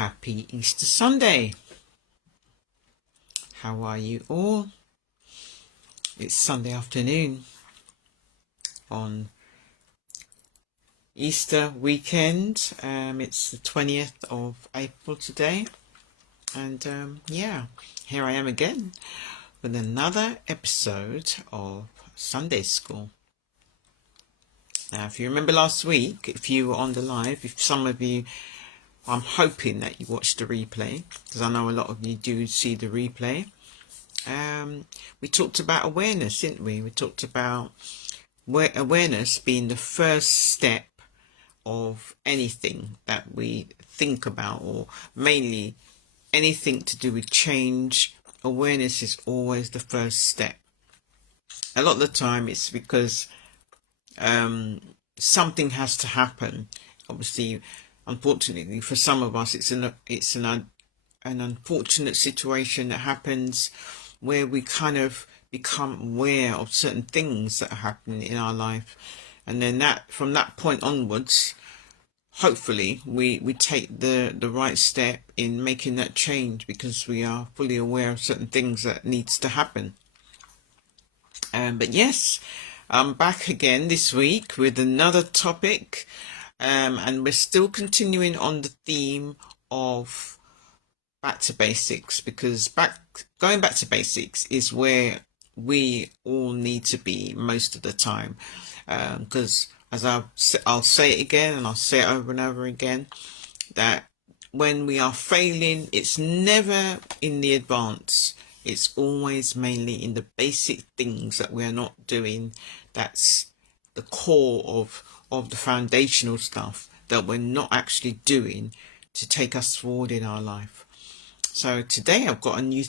Happy Easter Sunday. How are you all? It's Sunday afternoon on Easter weekend. It's the 20th of April today. And here I am again with another episode of Sunday School. Now, if you remember last week, if you were on the live, if some of you, I'm hoping that you watched the replay, because I know a lot of you do see the replay. We talked about awareness, didn't we? We talked about awareness being the first step of anything that we think about, or mainly anything to do with change. Awareness is always the first step. A lot of the time it's because something has to happen. Obviously, unfortunately for some of us, it's an unfortunate situation that happens where we kind of become aware of certain things that are happening in our life, and then from that point onwards, hopefully we take the right step in making that change, because we are fully aware of certain things that needs to happen. But yes, I'm back again this week with another topic, and we're still continuing on the theme of back to basics, because going back to basics is where we all need to be most of the time, because as I'll say it again, and I'll say it over and over again, that when we are failing, it's never in the advance. It's always mainly in the basic things that we're not doing. That's the core of the foundational stuff that we're not actually doing to take us forward in our life. So today I've got a new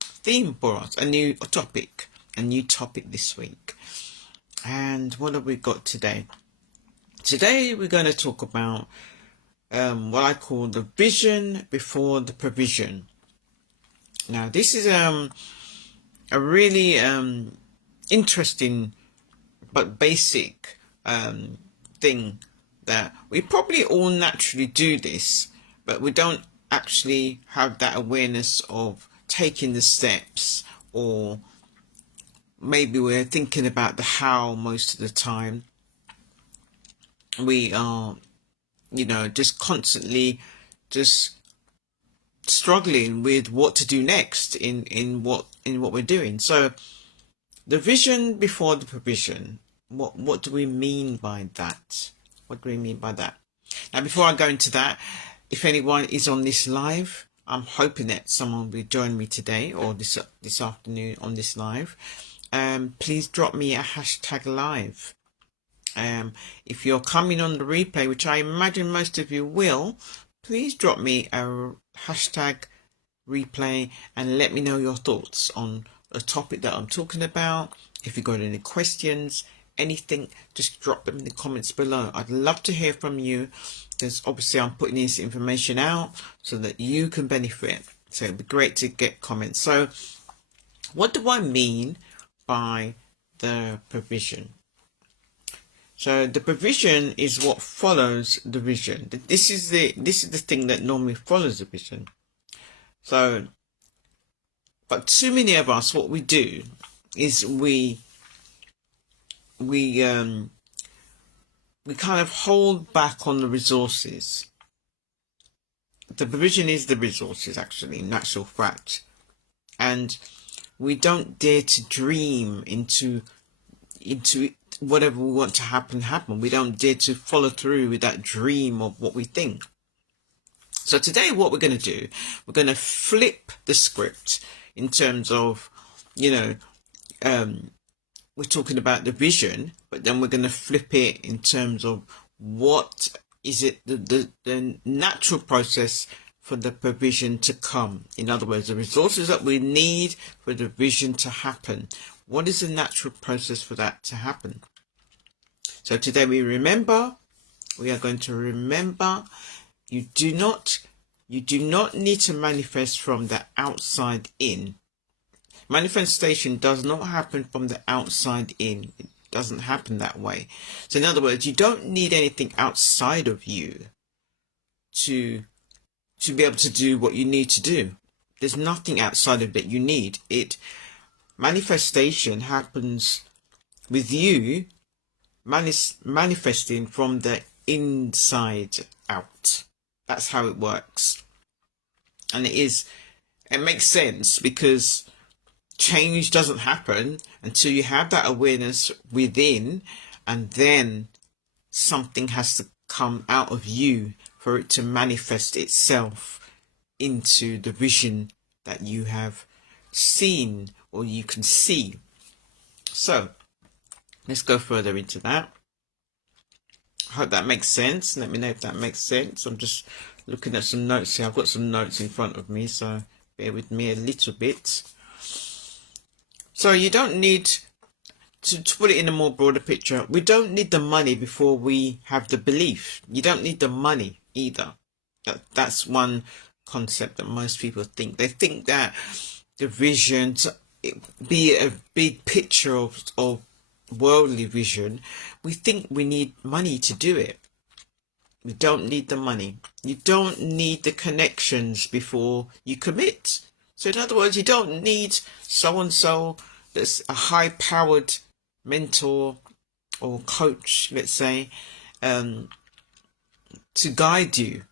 theme for us, a new topic this week. And what have we got today? Today we're going to talk about what I call the vision before the provision. Now, this is a really interesting but basic thing that we probably all naturally do this, but we don't actually have that awareness of taking the steps, or maybe we're thinking about the how most of the time. We are, just constantly just struggling with what to do next in what we're doing. So the vision before the provision, what do we mean by that? What do we mean by that? Now, before I go into that, if anyone is on this live, I'm hoping that someone will join me today or this afternoon on this live. Please drop me a hashtag live. If you're coming on the replay, which I imagine most of you will, please drop me a hashtag replay and let me know your thoughts on a topic that I'm talking about. If you've got any questions, anything, just drop them in the comments below. I'd love to hear from you, because obviously I'm putting this information out so that you can benefit. So it'd be great to get comments. So what do I mean by the provision? So the provision is what follows the vision. This is the thing that normally follows the vision. So, but too many of us, what we do is we kind of hold back on the resources. The provision is the resources, actually, in actual fact, and we don't dare to dream into whatever we want to happen. We don't dare to follow through with that dream of what we think. So today what we're going to do, we're going to flip the script in terms of, we're talking about the vision, but then we're going to flip it in terms of what is it, the natural process for the provision to come. In other words, the resources that we need for the vision to happen. What is the natural process for that to happen? So today we are going to remember, you do not need to manifest from the outside in. Manifestation does not happen from the outside in. It doesn't happen that way. So in other words, you don't need anything outside of you to be able to do what you need to do. There's nothing outside of that you need. Manifestation happens with you manifesting from the inside out. That's how it works. And it makes sense, because change doesn't happen until you have that awareness within, and then something has to come out of you for it to manifest itself into the vision that you have seen or you can see. So let's go further into that. I hope that makes sense. Let me know if that makes sense. I'm just looking at some notes here. I've got some notes in front of me, so bear with me a little bit. So you don't need to put it in a more broader picture. We don't need the money before we have the belief. You don't need the money either. That's one concept that most people think. They think that the vision, to be a big picture of worldly vision, we think we need money to do it. We don't need the money. You don't need the connections before you commit. So in other words, you don't need so-and-so that's a high-powered mentor or coach, let's say, to guide you.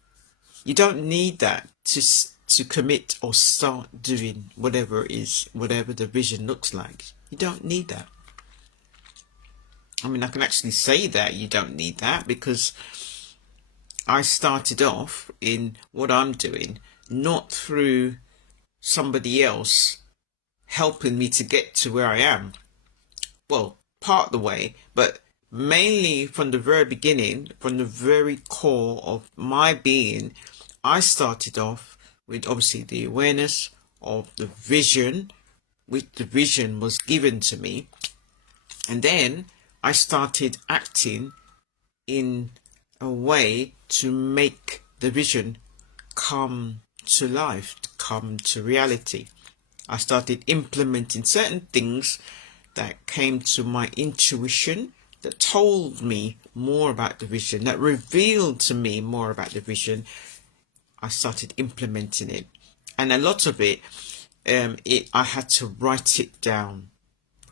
You don't need that to commit or start doing whatever it is, whatever the vision looks like. You don't need that. I mean, I can actually say that you don't need that, because I started off in what I'm doing not through somebody else helping me to get to where I am. Well, part of the way, but mainly from the very beginning, from the very core of my being, I started off with obviously the awareness of the vision, which the vision was given to me. And then I started acting in a way to make the vision come to life, come to reality. I started implementing certain things that came to my intuition, that told me more about the vision, that revealed to me more about the vision. I started implementing it, and a lot of it, I had to write it down,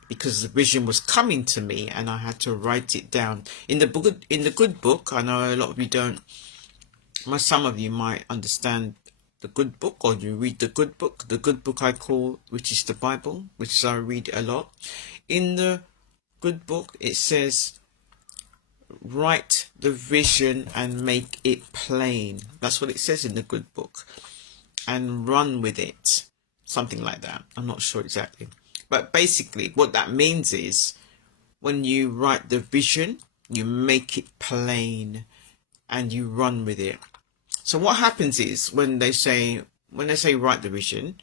because the vision was coming to me, and I had to write it down in the book. In the good book, I know a lot of you don't. Some of you might understand the good book, or you read the good book. The good book I call, which is the Bible, which I read a lot. In the good book, it says, write the vision and make it plain. That's what it says in the good book. And run with it. Something like that. I'm not sure exactly. But basically, what that means is, when you write the vision, you make it plain and you run with it. So what happens is, when they say write the vision,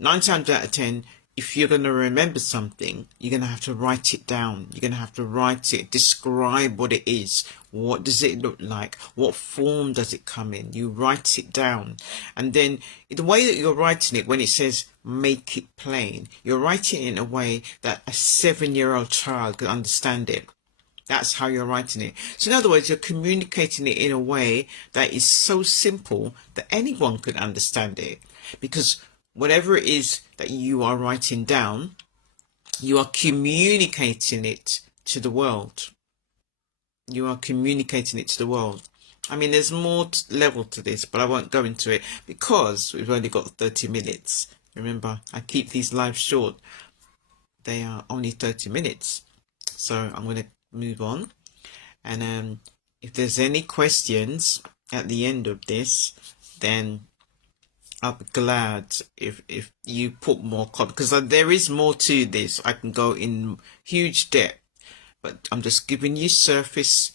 9 times out of 10, if you're going to remember something, you're going to have to write it down. You're going to have to write it, describe what it is. What does it look like? What form does it come in? You write it down. And then the way that you're writing it, when it says make it plain, you're writing it in a way that a 7-year-old child could understand it. That's how you're writing it. So in other words, you're communicating it in a way that is so simple that anyone could understand it. Because whatever it is that you are writing down, you are communicating it to the world. You are communicating it to the world. I mean, there's more level to this, but I won't go into it because we've only got 30 minutes. Remember, I keep these lives short. They are only 30 minutes. So I'm going to move on. And if there's any questions at the end of this, then I'll be glad if you put more comments, because there is more to this. I can go in huge depth, but I'm just giving you surface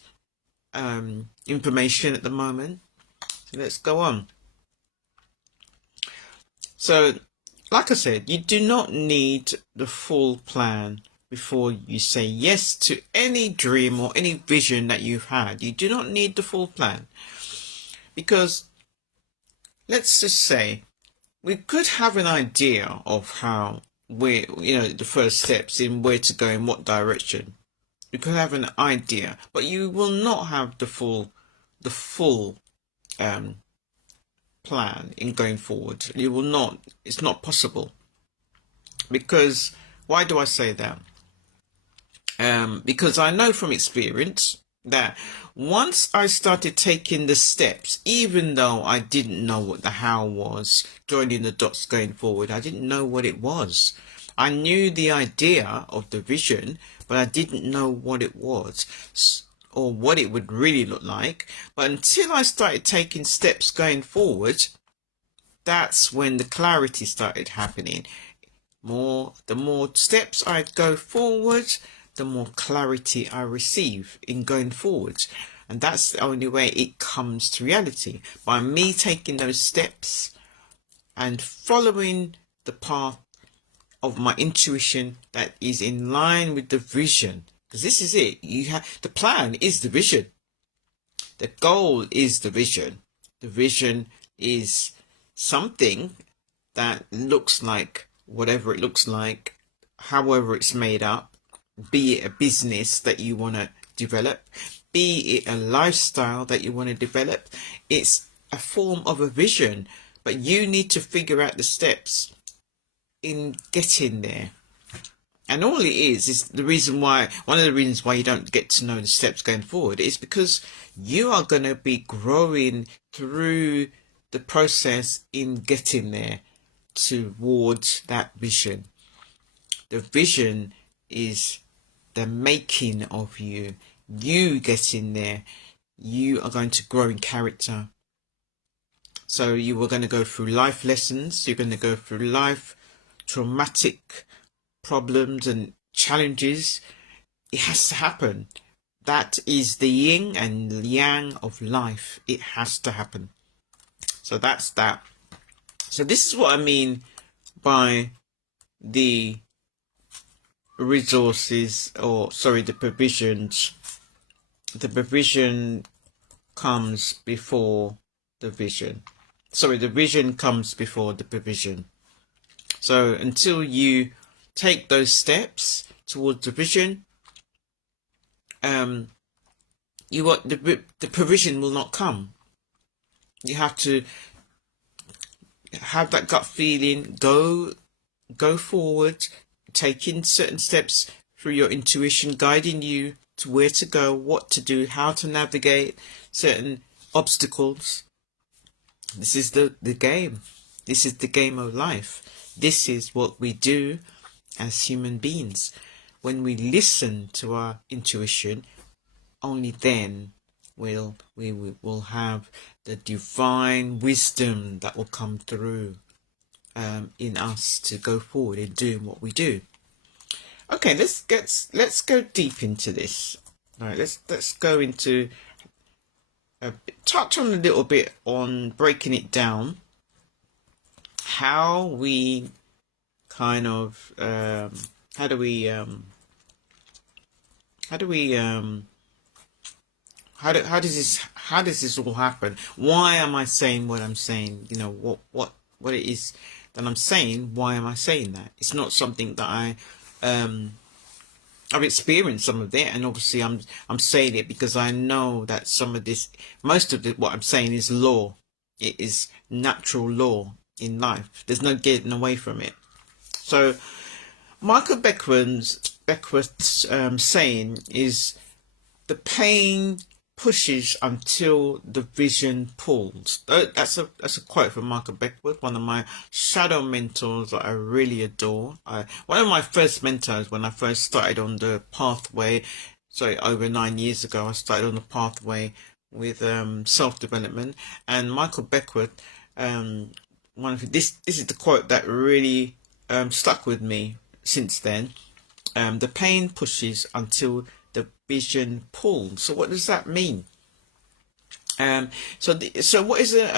information at the moment. So let's go on. So, like I said, you do not need the full plan before you say yes to any dream or any vision that you've had. You do not need the full plan, because let's just say we could have an idea of how the first steps in where to go, in what direction. You could have an idea, but you will not have the full plan in going forward. You will not. It's not possible. Because why do I say that? Because I know from experience that once I started taking the steps, even though I didn't know what the how was, joining the dots going forward, I didn't know what it was. I knew the idea of the vision, but I didn't know what it was or what it would really look like. But until I started taking steps going forward, that's when the clarity started happening. The more steps I go forward, the more clarity I receive in going forward. And that's the only way it comes to reality. By me taking those steps and following the path of my intuition that is in line with the vision. Because this is it. The plan is the vision. The goal is the vision. The vision is something that looks like whatever it looks like, however it's made up, be it a business that you want to develop, be it a lifestyle that you want to develop. It's a form of a vision, but you need to figure out the steps in getting there. And all it is the reason why, one of the reasons why you don't get to know the steps going forward is because you are going to be growing through the process in getting there towards that vision. The vision is the making of you. You getting there, you are going to grow in character. So you are going to go through life lessons. You're going to go through life traumatic problems and challenges. It has to happen. That is the yin and yang of life. It has to happen. So that's that. So this is what I mean by the resources, the provisions. The provision comes before the vision. The vision comes before the provision. So until you take those steps towards the vision, the provision will not come. You have to have that gut feeling, go forward, taking certain steps through your intuition, guiding you to where to go, what to do, how to navigate certain obstacles. This is the game. This is the game of life. This is what we do as human beings. When we listen to our intuition, only then we will have the divine wisdom that will come through in us to go forward in doing what we do. Okay, let's go deep into this. All right, let's go into touch on a little bit on breaking it down. How we kind of how does this all happen? Why am I saying what I'm saying? You know what it is that I'm saying. Why am I saying that? It's not something that I've experienced some of it, and obviously I'm saying it because I know that most of what I'm saying is law. It is natural law in life. There's no getting away from it. So Michael Beckwith's saying is, the pain pushes until the vision pulls. That's a quote from Michael Beckwith, one of my shadow mentors that I really adore. One of my first mentors when I first started on the pathway. Over 9 years ago, I started on the pathway with self-development, and Michael Beckwith. This is the quote that really stuck with me since then. The pain pushes until the vision pulls. So what does that mean? So what is it?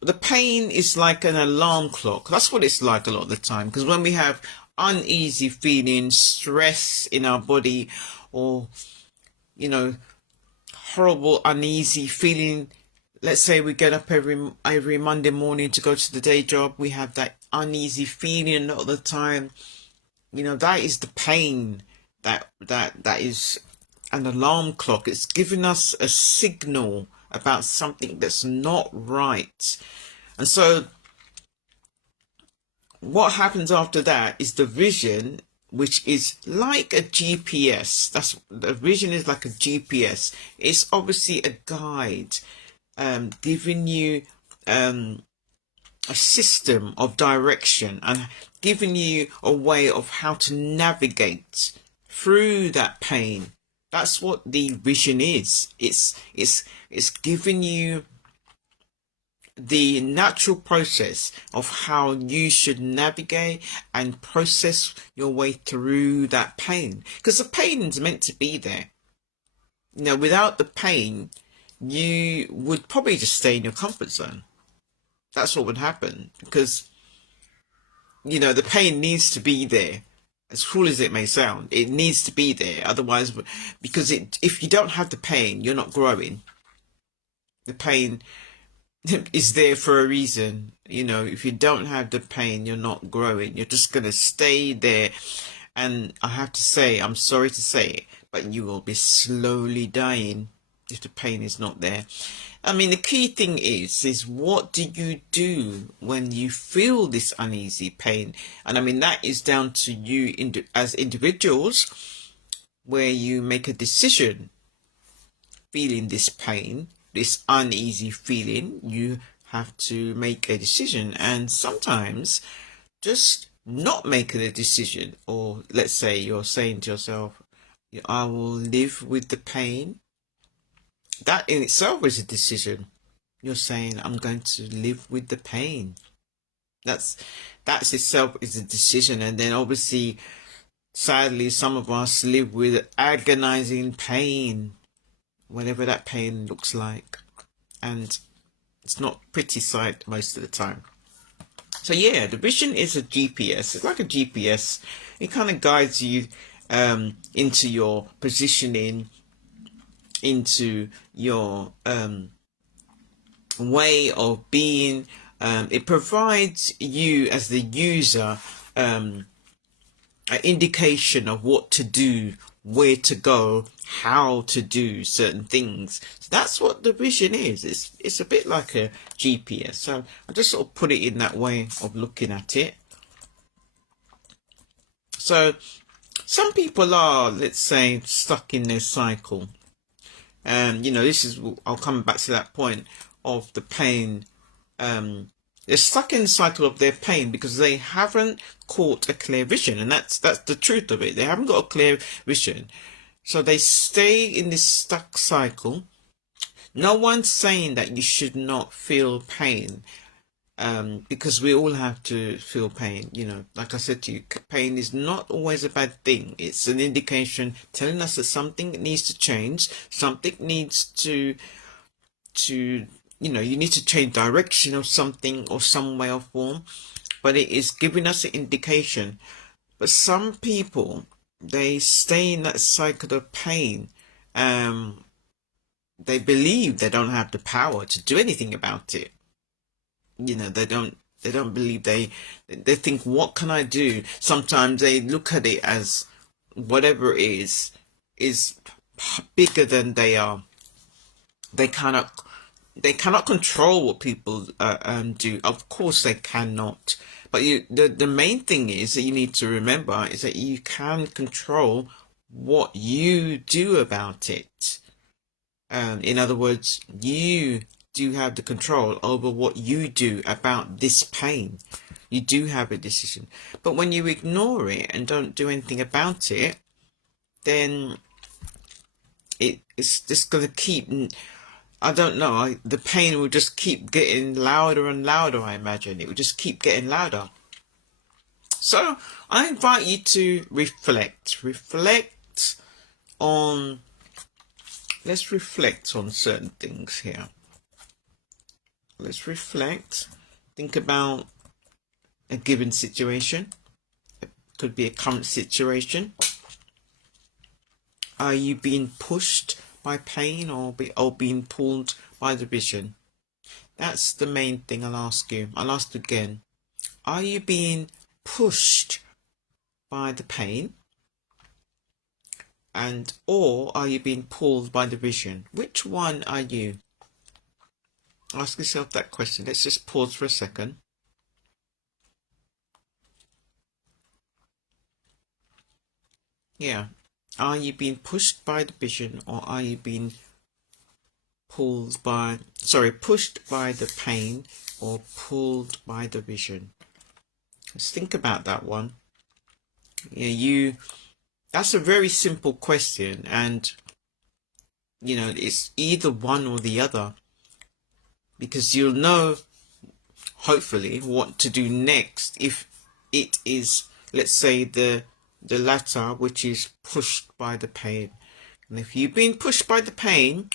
The pain is like an alarm clock. That's what it's like a lot of the time. Because when we have uneasy feelings, stress in our body, or horrible uneasy feeling. Let's say we get up every Monday morning to go to the day job. We have that uneasy feeling all the time. That is the pain. That is an alarm clock. It's giving us a signal about something that's not right. And so what happens after that is the vision, which is like a GPS. That's the vision is like a GPS. It's obviously a guide, giving you a system of direction and giving you a way of how to navigate through that pain. That's what the vision is. It's giving you the natural process of how you should navigate and process your way through that pain, because the pain is meant to be there. Without the pain, you would probably just stay in your comfort zone. That's what would happen, because the pain needs to be there. As cruel as it may sound, it needs to be there. Otherwise, because if you don't have the pain, you're not growing. The pain is there for a reason. If you don't have the pain, you're not growing. You're just going to stay there. And I have to say, I'm sorry to say it, but you will be slowly dying if the pain is not there. I mean, the key thing is what do you do when you feel this uneasy pain? And I mean, that is down to you as individuals, where you make a decision. Feeling this pain, this uneasy feeling, you have to make a decision. And sometimes just not making a decision, or let's say you're saying to yourself, I will live with the pain. That in itself is a decision. You're saying, I'm going to live with the pain. That's itself is a decision. And then obviously, sadly, some of us live with agonizing pain, whatever that pain looks like. And it's not a pretty sight most of the time. So yeah, the vision is a GPS. It's like a GPS. It kind of guides you into your positioning, into your way of being. It provides you as the user an indication of what to do, where to go, how to do certain things. So that's what the vision is. It's a bit like a GPS. So I just sort of put it in that way of looking at it. So some people are, let's say, stuck in their cycle. And I'll come back to that point of the pain. They're stuck in the cycle of their pain because they haven't caught a clear vision, and that's the truth of it. They haven't got a clear vision, so they stay in this stuck cycle. No one's saying that you should not feel pain, because we all have to feel pain. Like I said to you, pain is not always a bad thing. It's an indication telling us that something needs to change, something needs to you need to change direction of something or some way or form, but it is giving us an indication. But some people, they stay in that cycle of pain. They believe they don't have the power to do anything about it. They don't believe they think, what can I do? Sometimes they look at it as whatever it is bigger than they are. They cannot control what people do. Of course they cannot. But the main thing is that you need to remember is that you can control what you do about it. In other words, you do have the control over what you do about this pain. You do have a decision. But when you ignore it and don't do anything about it, then it's just going to keep... I don't know, the pain will just keep getting louder and louder, I imagine. It will just keep getting louder. So I invite you to reflect. Let's reflect on certain things here. Let's reflect. Think about a given situation. It could be a current situation. Are you being pushed by pain or being pulled by the vision? That's the main thing I'll ask you. I'll ask again. Are you being pushed by the pain? Or are you being pulled by the vision? Which one are you? Ask yourself that question. Let's just pause for a second. Yeah. Are you being pushed by the vision, or are you being pushed by the pain, or pulled by the vision? Let's think about that one. Yeah, that's a very simple question, and it's either one or the other, because you'll know, hopefully, what to do next if it is, let's say, the latter, which is pushed by the pain. And if you've been pushed by the pain,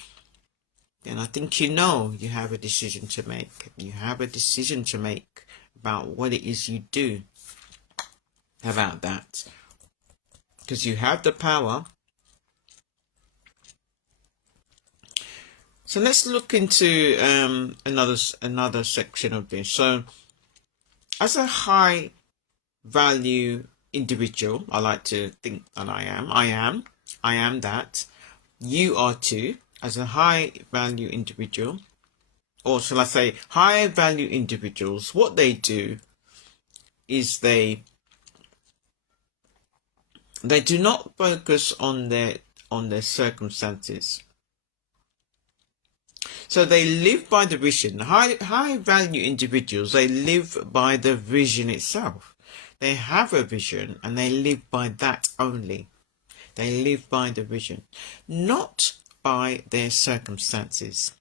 then I think you have a decision to make. You have a decision to make about what it is you do about that, because you have the power. So let's look into another section of this. So, as a high value individual, I like to think that I am that. You are too, as a high value individual, or shall I say high value individuals. What they do is they do not focus on their circumstances. So they live by the vision. High value individuals, they live by the vision itself. They have a vision and they live by that only. They live by the vision, not by their circumstances.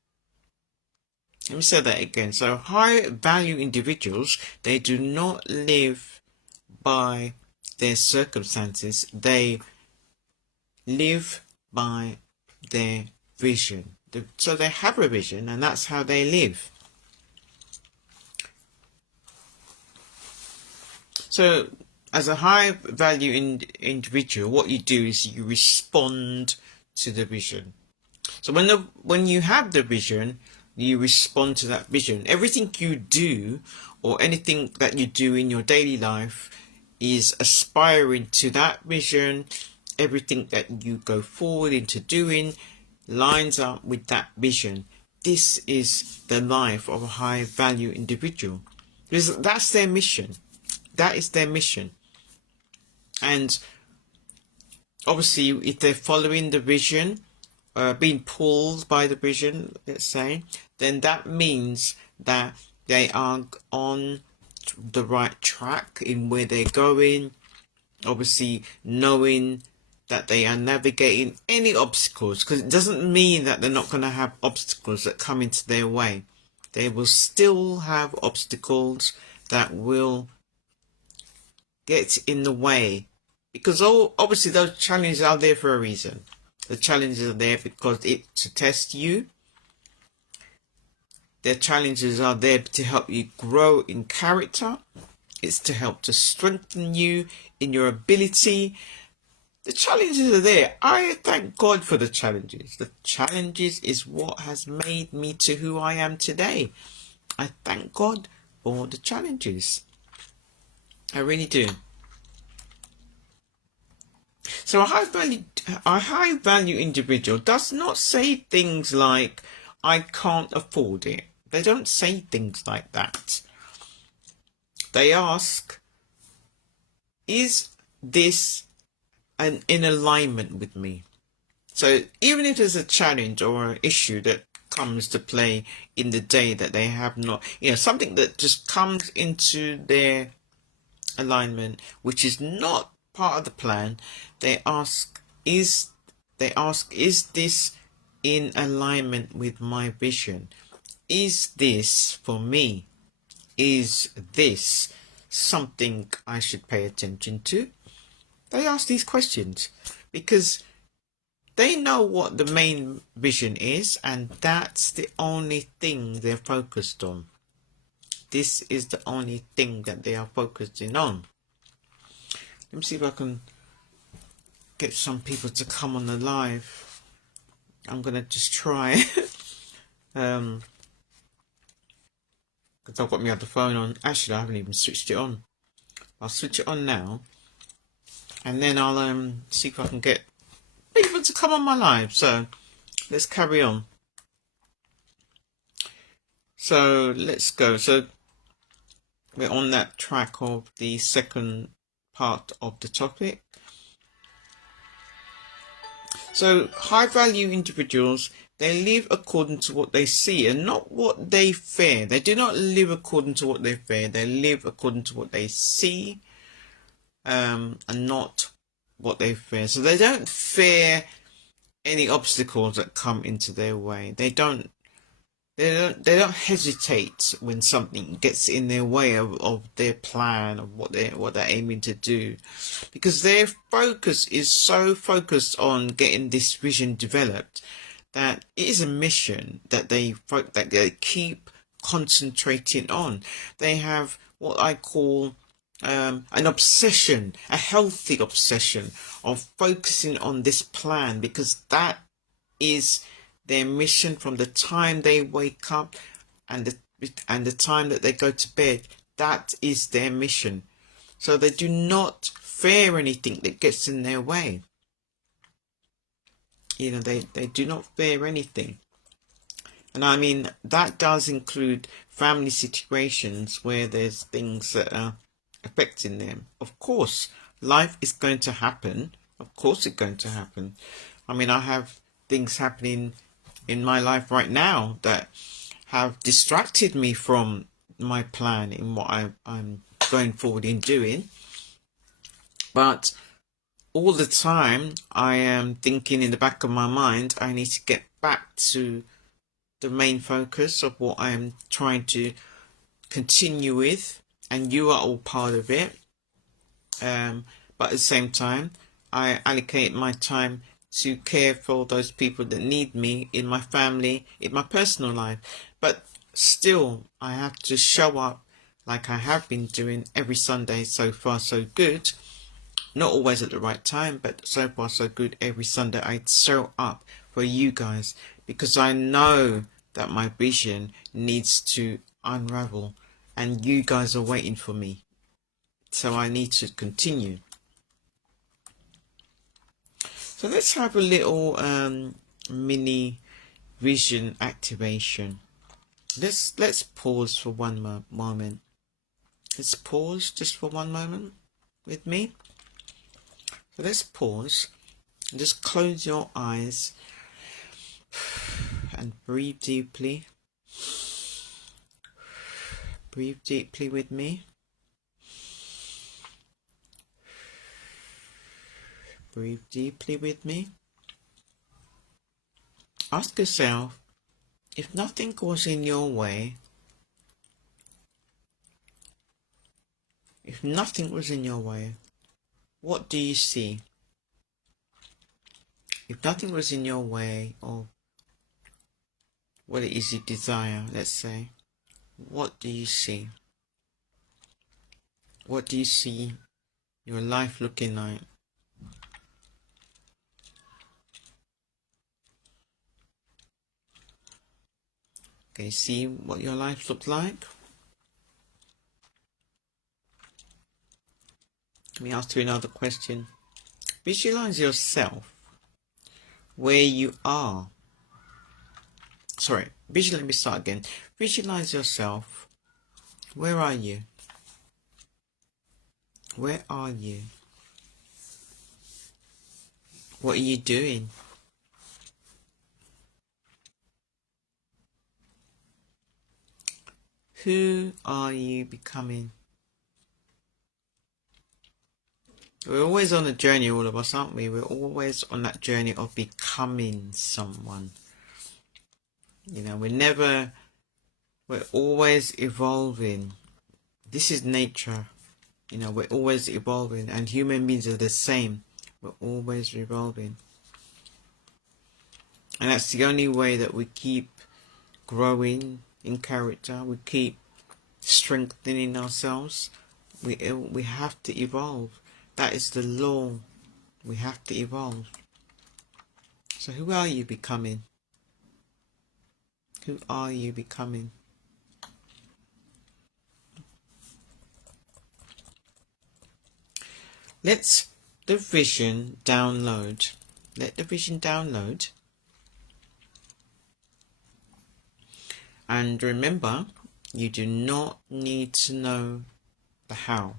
Let me say that again. So high value individuals, they do not live by their circumstances. They live by their vision. So they have a vision, and that's how they live. So as a high value individual, what you do is you respond to the vision. So when you have the vision, you respond to that vision. Everything you do, or anything that you do in your daily life, is aspiring to that vision. Everything that you go forward into doing lines up with that vision. This is the life of a high value individual, because that's their mission. That is their mission. And obviously, if they're following the vision, being pulled by the vision, let's say, then that means that they are on the right track in where they're going. Obviously, knowing that they are navigating any obstacles, because it doesn't mean that they're not going to have obstacles that come into their way. They will still have obstacles that will get in the way, because obviously those challenges are there for a reason. The challenges are there because it's to test you. The challenges are there to help you grow in character. It's to help to strengthen you in your ability. The challenges are there. I thank God for the challenges. The challenges is what has made me to who I am today. I thank God for the challenges. I really do. So a high value individual does not say things like, I can't afford it. They don't say things like that. They ask, is this in alignment with me? So even if there's a challenge or an issue that comes to play in the day that they have not, something that just comes into their alignment, which is not part of the plan, they ask, is this in alignment with my vision? Is this for me? Is this something I should pay attention to? They ask these questions because they know what the main vision is, and that's the only thing they're focused on. This is the only thing that they are focusing on. Let me see if I can get some people to come on the live. I'm going to just try. Because I've got my other phone on. Actually, I haven't even switched it on. I'll switch it on now. And then I'll see if I can get people to come on my live. So let's carry on. So let's go. So we're on that track of the second part of the topic. So high value individuals, they live according to what they see and not what they fear. They do not live according to what they fear. They live according to what they see, and not what they fear. So they don't fear any obstacles that come into their way. They don't hesitate when something gets in their way of their plan, of what they're aiming to do, because their focus is so focused on getting this vision developed that it is a mission that they keep concentrating on. They have what I call an obsession, a healthy obsession of focusing on this plan, because that is their mission from the time they wake up and the time that they go to bed. That is their mission. So they do not fear anything that gets in their way. You know, they do not fear anything. And I mean, that does include family situations where there's things that are affecting them. Of course, life is going to happen. Of course it's going to happen. I mean, I have things happening in my life right now that have distracted me from my plan in what I'm going forward in doing. But all the time I am thinking in the back of my mind, I need to get back to the main focus of what I am trying to continue with, and you are all part of it. But at the same time, I allocate my time to care for those people that need me in my family, in my personal life. But still, I have to show up like I have been doing every Sunday. So far, so good. Not always at the right time, but so far, so good. Every Sunday, I show up for you guys, because I know that my vision needs to unravel and you guys are waiting for me. So I need to continue. So let's have a little mini vision activation. Let's pause for one moment. Let's pause just for one moment with me. So let's pause and just close your eyes and breathe deeply. Breathe deeply with me. Breathe deeply with me. Ask yourself, if nothing was in your way, if nothing was in your way, what do you see? If nothing was in your way of what it is you desire, let's say, what do you see? What do you see your life looking like? Okay, see what your life looks like? Let me ask you another question. Visualize yourself where you are. Let me start again. Visualize yourself. Where are you? Where are you? What are you doing? Who are you becoming? We're always on a journey, all of us, aren't we? We're always on that journey of becoming someone. You know, we're always evolving. This is nature. You know, we're always evolving, and human beings are the same. We're always evolving. And that's the only way that we keep growing in character. We keep strengthening ourselves. We have to evolve. That is the law. We have to evolve. So who are you becoming? Who are you becoming? Let the vision download. Let the vision download. And remember, you do not need to know the how.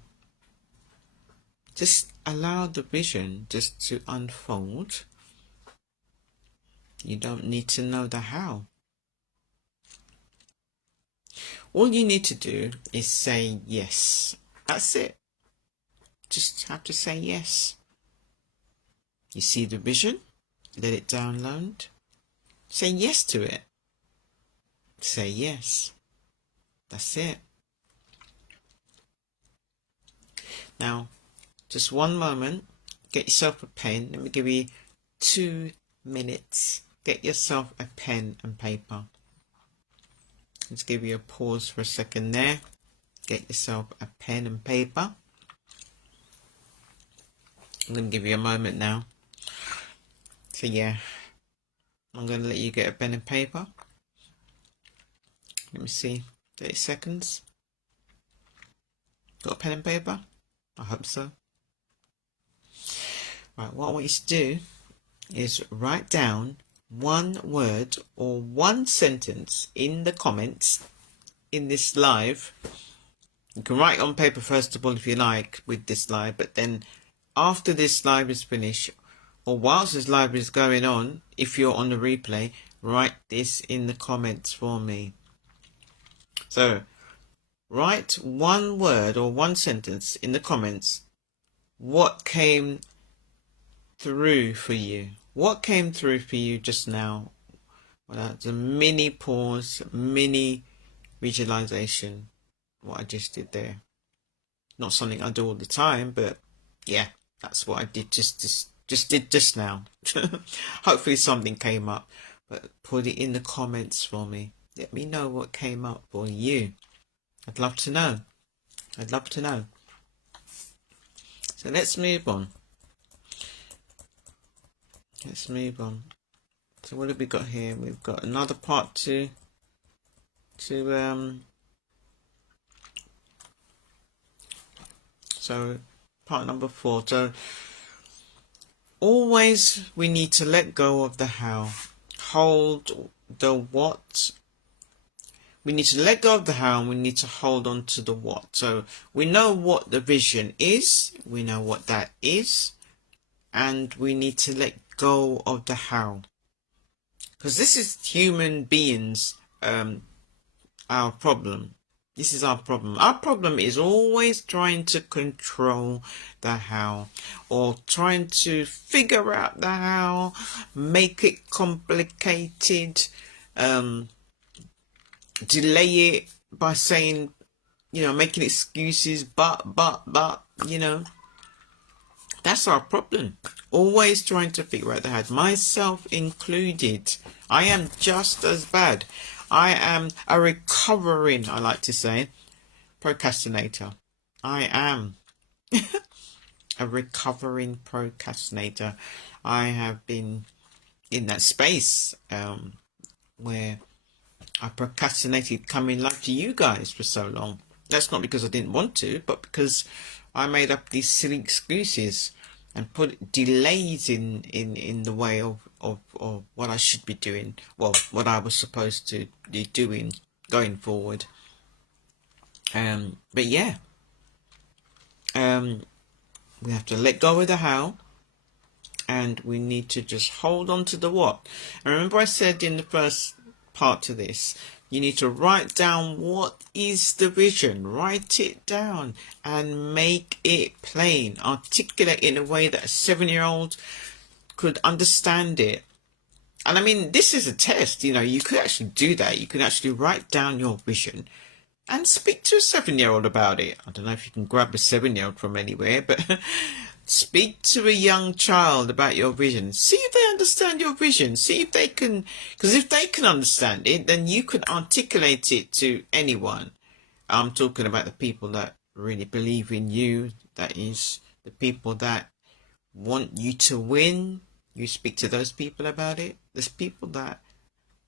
Just allow the vision just to unfold. You don't need to know the how. All you need to do is say yes. That's it. Just have to say yes. You see the vision, let it download. Say yes to it. Say yes. That's it. Now, just one moment. Get yourself a pen. Let me give you 2 minutes. Get yourself a pen and paper. Let's give you a pause for a second there. Get yourself a pen and paper. I'm going to give you a moment now. So yeah, I'm going to let you get a pen and paper. Let me see, 30 seconds. Got a pen and paper? I hope so. Right, what I want you to do is write down one word or one sentence in the comments in this live. You can write on paper first of all if you like with this live, but then after this live is finished, or whilst this live is going on, if you're on the replay, write this in the comments for me. So write one word or one sentence in the comments. What came through for you? What came through for you just now? Well, that's a mini pause, mini visualization. What I just did there. Not something I do all the time, but yeah, that's what I did just now. Hopefully something came up, but put it in the comments for me. Let me know what came up for you. I'd love to know. I'd love to know. So let's move on. Let's move on. So what have we got here? We've got another part to so part number 4. So always we need to let go of the how. Hold the what. We need to let go of the how and we need to hold on to the what. So we know what the vision is. We know what that is. And we need to let go of the how. Because this is human beings, our problem. This is our problem. Our problem is always trying to control the how, or trying to figure out the how, make it complicated, delay it by saying, making excuses, but, that's our problem. Always trying to figure out the how, myself included. I am just as bad. I am a recovering, I like to say, procrastinator. I am a recovering procrastinator. I have been in that space where I procrastinated coming live to you guys for so long. That's not because I didn't want to, but because I made up these silly excuses and put delays in the way of what I should be doing. Well, what I was supposed to be doing going forward. But yeah. We have to let go of the how. And we need to just hold on to the what. And remember I said in the first part to this, you need to write down what is the vision. Write it down and make it plain. Articulate in a way that a 7-year-old could understand it. And I mean, this is a test. You could actually do that. You can actually write down your vision and speak to a 7-year-old about it. I don't know if you can grab a 7-year-old from anywhere, but speak to a young child about your vision. See if they understand your vision. See if they can, because if they can understand it, then you can articulate it to anyone. I'm talking about the people that really believe in you. That is the people that want you to win. You speak to those people about it. There's people that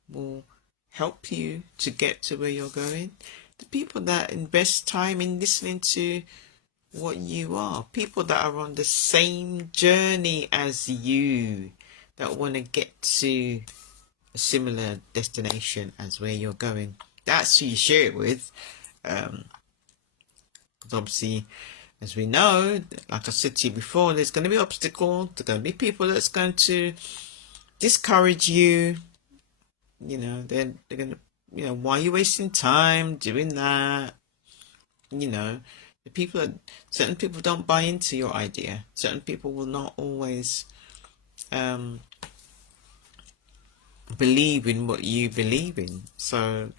will help you to get to where you're going. The people that invest time in listening to what you are. People that are on the same journey as you, that want to get to a similar destination as where you're going. That's who you share it with. Because obviously, as we know, like I said to you before, there's going to be obstacles. There's going to be people that's going to discourage you. They're going to, why are you wasting time doing that? The people that certain people don't buy into your idea. Certain people will not always believe in what you believe in. So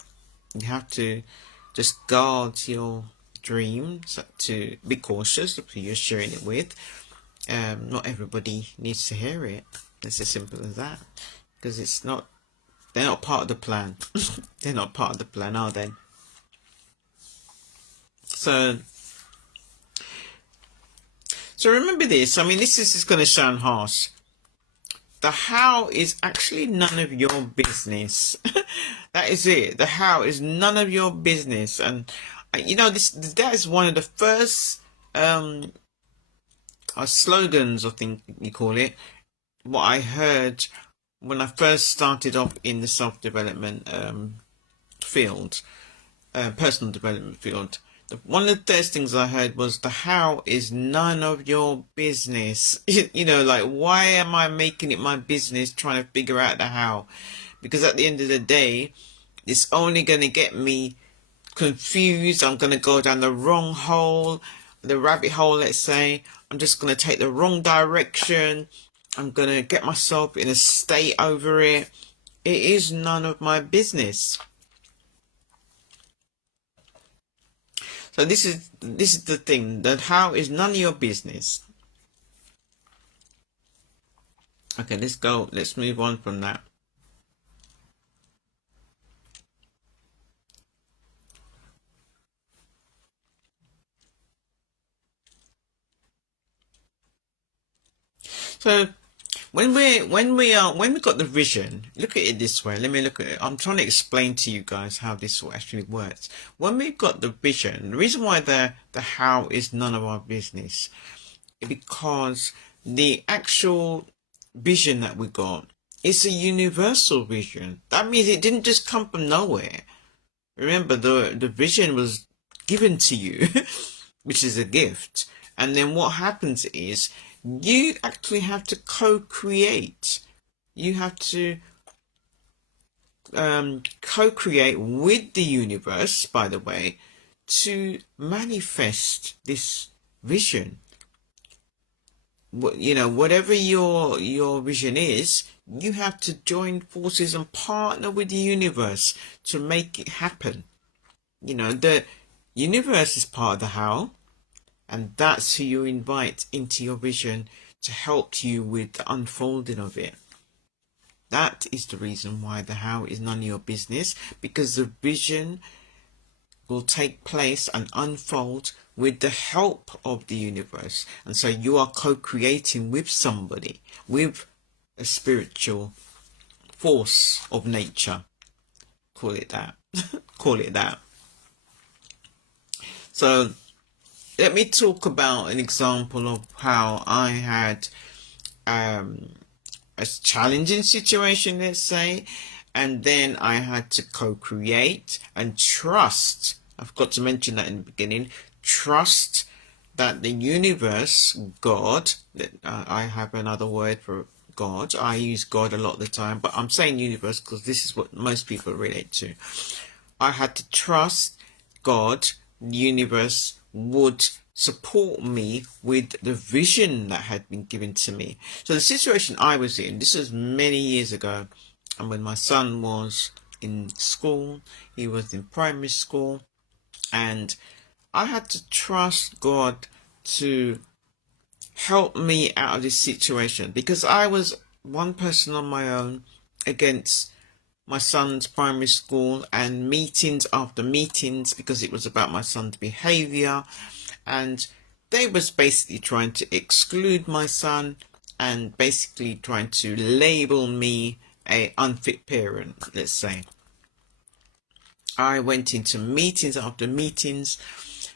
you have to just guard your dreams, to be cautious of who you're sharing it with. Not everybody needs to hear it. It's as simple as that. Because they're not part of the plan. They're not part of the plan, are they? So remember this. I mean, this is going to sound harsh. The how is actually none of your business. That is it. The how is none of your business. And that is one of the first slogans, I think you call it, what I heard when I first started off in the self-development field, personal development field. One of the first things I heard was, the how is none of your business. Like, why am I making it my business trying to figure out the how? Because at the end of the day, it's only going to get me confused. I'm going to go down the wrong hole, the rabbit hole, let's say. I'm just going to take the wrong direction. I'm going to get myself in a state over it. It is none of my business. So this is the thing, that how is none of your business. Okay, let's move on from that. So when we got the vision, look at it this way. Let me look at it. I'm trying to explain to you guys how this actually works. When we've got the vision, the reason why the how is none of our business, because the actual vision that we got is a universal vision. That means it didn't just come from nowhere. Remember, the vision was given to you, which is a gift. And then what happens is, you actually have to co-create. You have to co-create with the universe, by the way, to manifest this vision. Whatever your vision is, you have to join forces and partner with the universe to make it happen. The universe is part of the how. And that's who you invite into your vision to help you with the unfolding of it. That is the reason why the how is none of your business, because the vision will take place and unfold with the help of the universe. And so you are co-creating with somebody, with a spiritual force of nature. Call it that. Call it that. So let me talk about an example of how I had a challenging situation, let's say, and then I had to co-create and trust. I forgot to mention that in the beginning. Trust that the universe, God, I have another word for God. I use God a lot of the time, but I'm saying universe because this is what most people relate to. I had to trust God, the universe, would support me with the vision that had been given to me. So the situation I was in, this was many years ago, and when my son was in school, he was in primary school, and I had to trust God to help me out of this situation, because I was one person on my own against my son's primary school, and meetings after meetings, because it was about my son's behaviour, and they was basically trying to exclude my son and basically trying to label me a unfit parent, let's say. I went into meetings after meetings,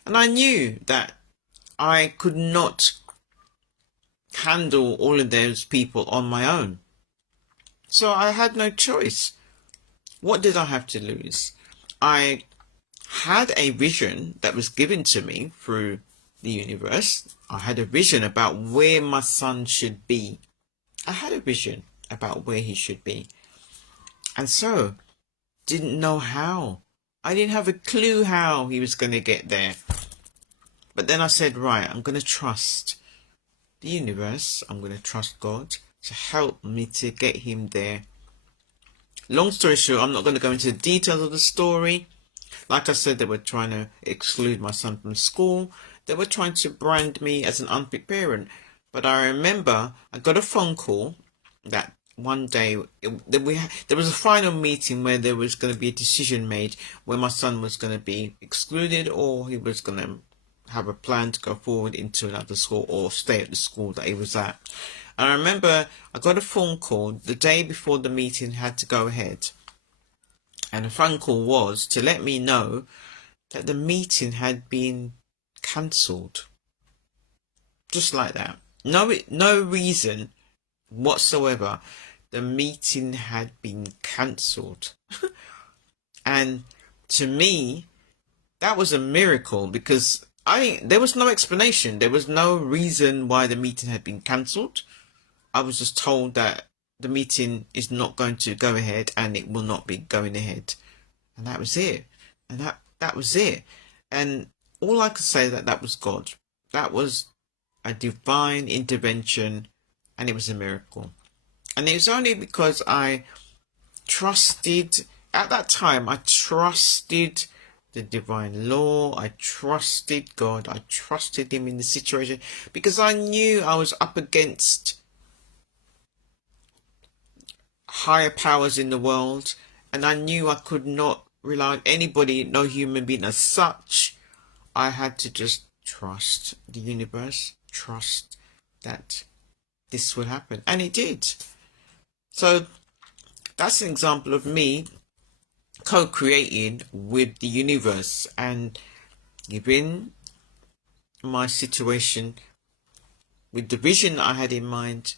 and I knew that I could not handle all of those people on my own. So I had no choice. What did I have to lose? I had a vision that was given to me through the universe. I had a vision about where my son should be. I had a vision about where he should be. And so, didn't know how. I didn't have a clue how he was going to get there. But then I said, right, I'm going to trust the universe. I'm going to trust God to help me to get him there. Long story short, I'm not going to go into the details of the story. Like I said, they were trying to exclude my son from school. They were trying to brand me as an unfit parent. But I remember I got a phone call that one day there was a final meeting where there was going to be a decision made where my son was going to be excluded, or he was going to have a plan to go forward into another school or stay at the school that he was at. And I remember I got a phone call the day before the meeting had to go ahead. And the phone call was to let me know that the meeting had been cancelled. Just like that. No reason whatsoever. The meeting had been cancelled. And to me, that was a miracle, because there was no explanation. There was no reason why the meeting had been cancelled. I was just told that the meeting is not going to go ahead and it will not be going ahead. And that was it. And that was it. And all I could say that was God. That was a divine intervention, and it was a miracle. And it was only because I trusted, at that time, I trusted the divine law. I trusted God. I trusted him in the situation, because I knew I was up against higher powers in the world, and I knew I could not rely on anybody, no human being as such. I had to just trust the universe, trust that this would happen, and it did. So that's an example of me co-creating with the universe and giving my situation with the vision I had in mind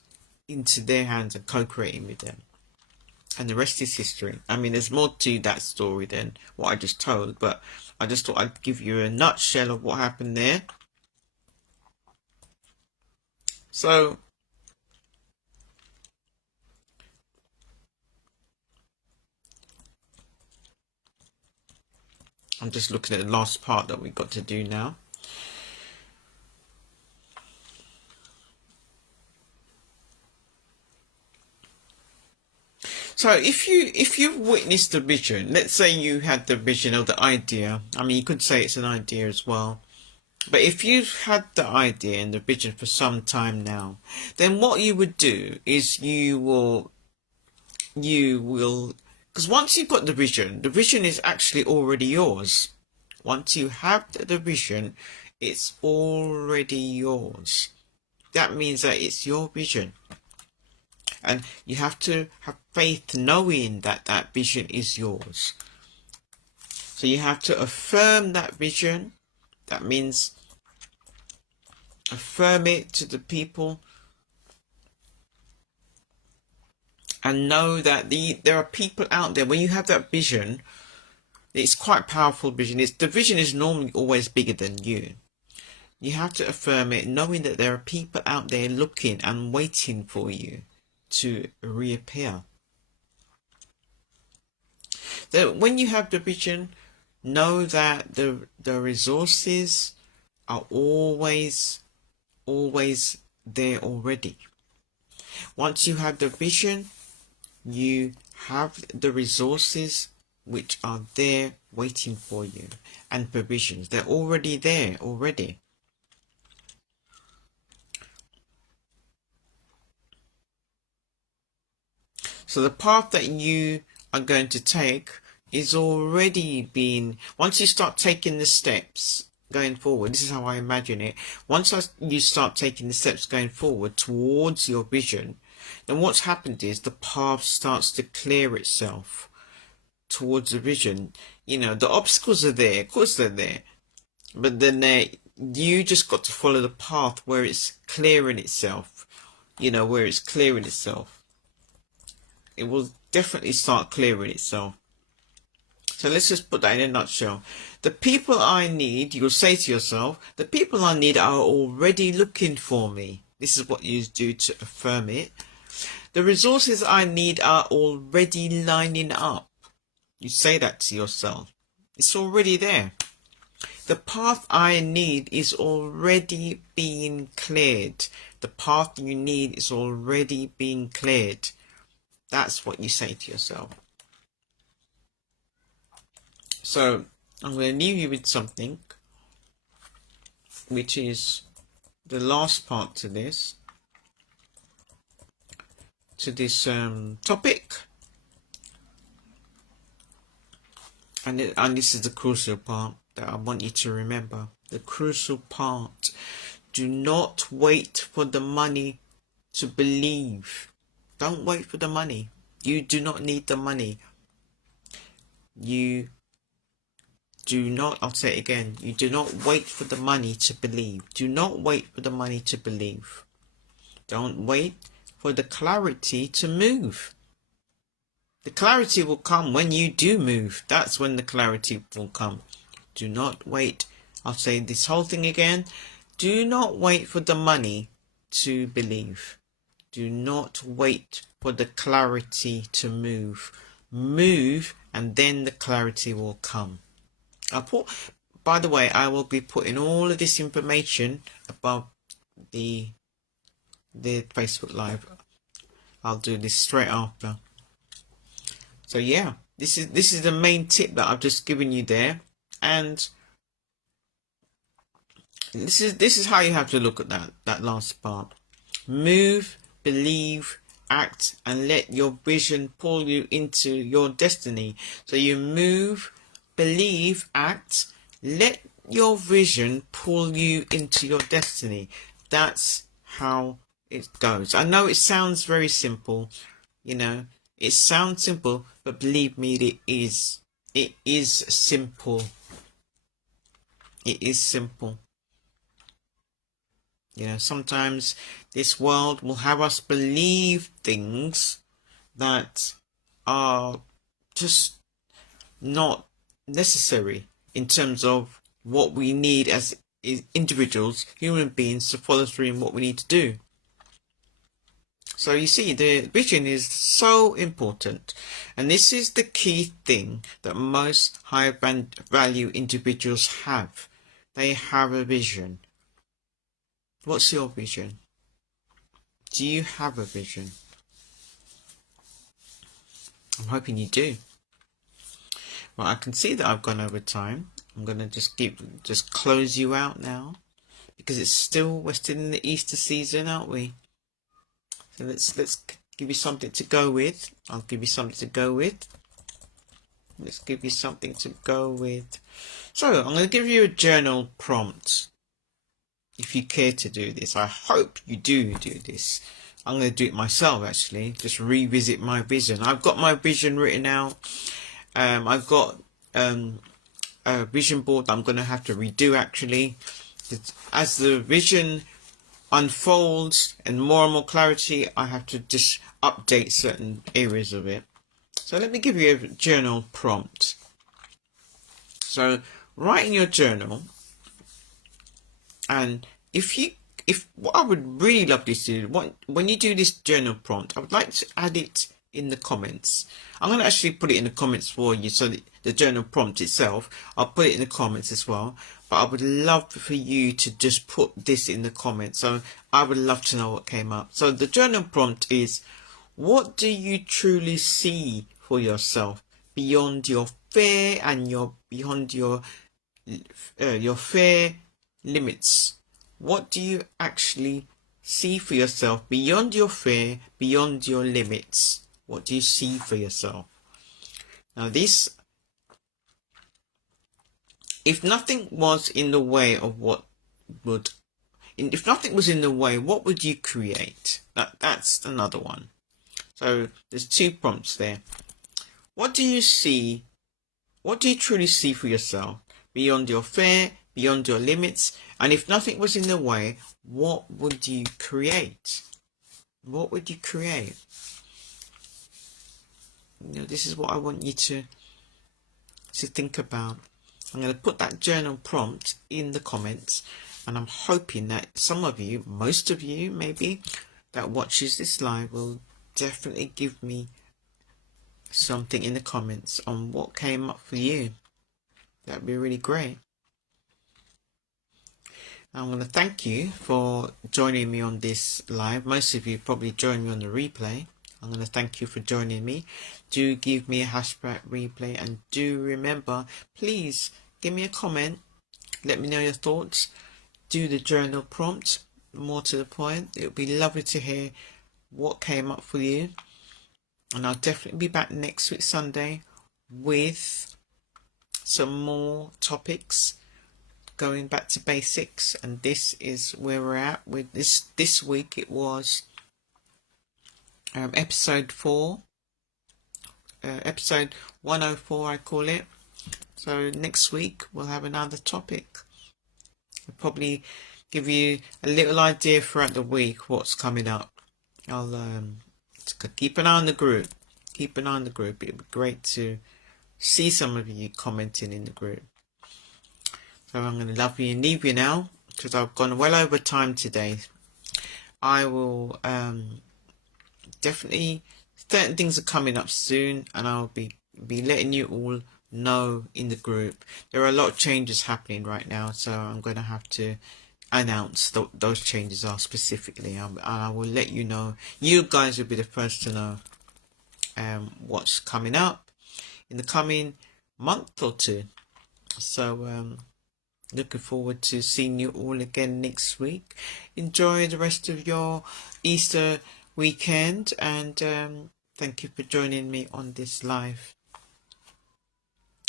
into their hands and co-creating with them. And the rest is history. I mean, there's more to that story than what I just told, but I just thought I'd give you a nutshell of what happened there. So, I'm just looking at the last part that we got to do now. So if you've witnessed the vision, let's say you had the vision or the idea. I mean, you could say it's an idea as well. But if you've had the idea and the vision for some time now, then what you would do is you will, because once you've got the vision is actually already yours. Once you have the vision, it's already yours. That means that it's your vision. And you have to have faith knowing that that vision is yours. So you have to affirm that vision. That means affirm it to the people. And know that there are people out there. When you have that vision, it's quite powerful vision. The vision is normally always bigger than you. You have to affirm it, knowing that there are people out there looking and waiting for you to reappear. That when you have the vision, know that the resources are always there already. Once you have the vision, you have the resources which are there waiting for you, and provisions. They're already there already. So the path that you are going to take is already been, once you start taking the steps going forward, this is how I imagine it. Once you start taking the steps going forward towards your vision, then what's happened is the path starts to clear itself towards the vision. You know, the obstacles are there, of course they're there, but then you just got to follow the path where it's clearing itself. You know, where it's clearing itself. It will definitely start clearing itself. So let's just put that in a nutshell. The people I need, you'll say to yourself, the people I need are already looking for me. This is what you do to affirm it. The resources I need are already lining up. You say that to yourself. It's already there. The path I need is already being cleared. The path you need is already being cleared. That's what you say to yourself. So I'm going to leave you with something, which is the last part to this topic. And this is the crucial part that I want you to remember. The crucial part. Do not wait for the money to believe. Don't wait for the money. You do not need the money. You do not, I'll say it again, you do not wait for the money to believe. Do not wait for the money to believe. Don't wait for the clarity to move. The clarity will come when you do move. That's when the clarity will come. Do not wait. I'll say this whole thing again. Do not wait for the money to believe. Do not wait for the clarity to move. Move, and then the clarity will come. By the way, I will be putting all of this information above the Facebook Live. I'll do this straight after. So yeah, this is the main tip that I've just given you there, and this is how you have to look at that last part. Move, believe, act, and let your vision pull you into your destiny. So you move, believe, act, let your vision pull you into your destiny. That's how it goes. I know it sounds very simple, you know, it sounds simple, but believe me, it is. It is simple. It is simple. You know, sometimes this world will have us believe things that are just not necessary in terms of what we need as individuals, human beings, to follow through in what we need to do. So you see, the vision is so important, and this is the key thing that most high value individuals have. They have a vision. What's your vision? Do you have a vision? I'm hoping you do. Well, I can see that I've gone over time. I'm gonna just close you out now, because we're still in the Easter season, aren't we? So let's give you something to go with. I'll give you something to go with. Let's give you something to go with. So I'm going to give you a journal prompt. If you care to do this, I hope you do this. I'm going to do it myself, actually. Just revisit my vision. I've got my vision written out. I've got a vision board I'm going to have to redo, actually. As the vision unfolds and more clarity, I have to just update certain areas of it. So let me give you a journal prompt. So write in your journal, and if what I would really love you to do, when you do this journal prompt, I would like to add it in the comments. I'm going to actually put it in the comments for you, so that the journal prompt itself, I'll put it in the comments as well. But I would love for you to just put this in the comments. So I would love to know what came up. So the journal prompt is, what do you truly see for yourself beyond your fear and beyond your fear limits? What do you actually see for yourself beyond your fear, beyond your limits? What do you see for yourself? Now this, if nothing was in the way of if nothing was in the way, what would you create? That's another one. So there's two prompts there. What do you see? What do you truly see for yourself beyond your fear, beyond your limits? And if nothing was in the way, what would you create? What would you create? You know, this is what I want you to to think about. I'm going to put that journal prompt in the comments, and I'm hoping that some of you, most of you maybe, that watches this live will definitely give me something in the comments on what came up for you. That'd be really great. I want to thank you for joining me on this live. Most of you probably joined me on the replay. I'm going to thank you for joining me. Do give me a hashtag replay, and do remember, please give me a comment. Let me know your thoughts. Do the journal prompt, more to the point. It would be lovely to hear what came up for you. And I'll definitely be back next week Sunday with some more topics, going back to basics. And this is where we're at with this week. It was episode 4, episode 104 I call it. So next week we'll have another topic. I'll probably give you a little idea throughout the week what's coming up. I'll keep an eye on the group. Keep an eye on the group. It'd be great to see some of you commenting in the group. So I'm going to love you and leave you now, because I've gone well over time today. I will definitely, certain things are coming up soon, and I'll be letting you all know in the group. There are a lot of changes happening right now, so I'm going to have to announce those changes are specifically. I will let you know. You guys will be the first to know what's coming up in the coming month or two. So looking forward to seeing you all again next week. Enjoy the rest of your Easter weekend, and thank you for joining me on this live.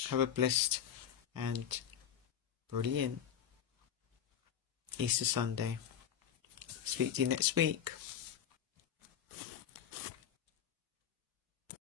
Have a blessed and brilliant Easter Sunday. Speak to you next week.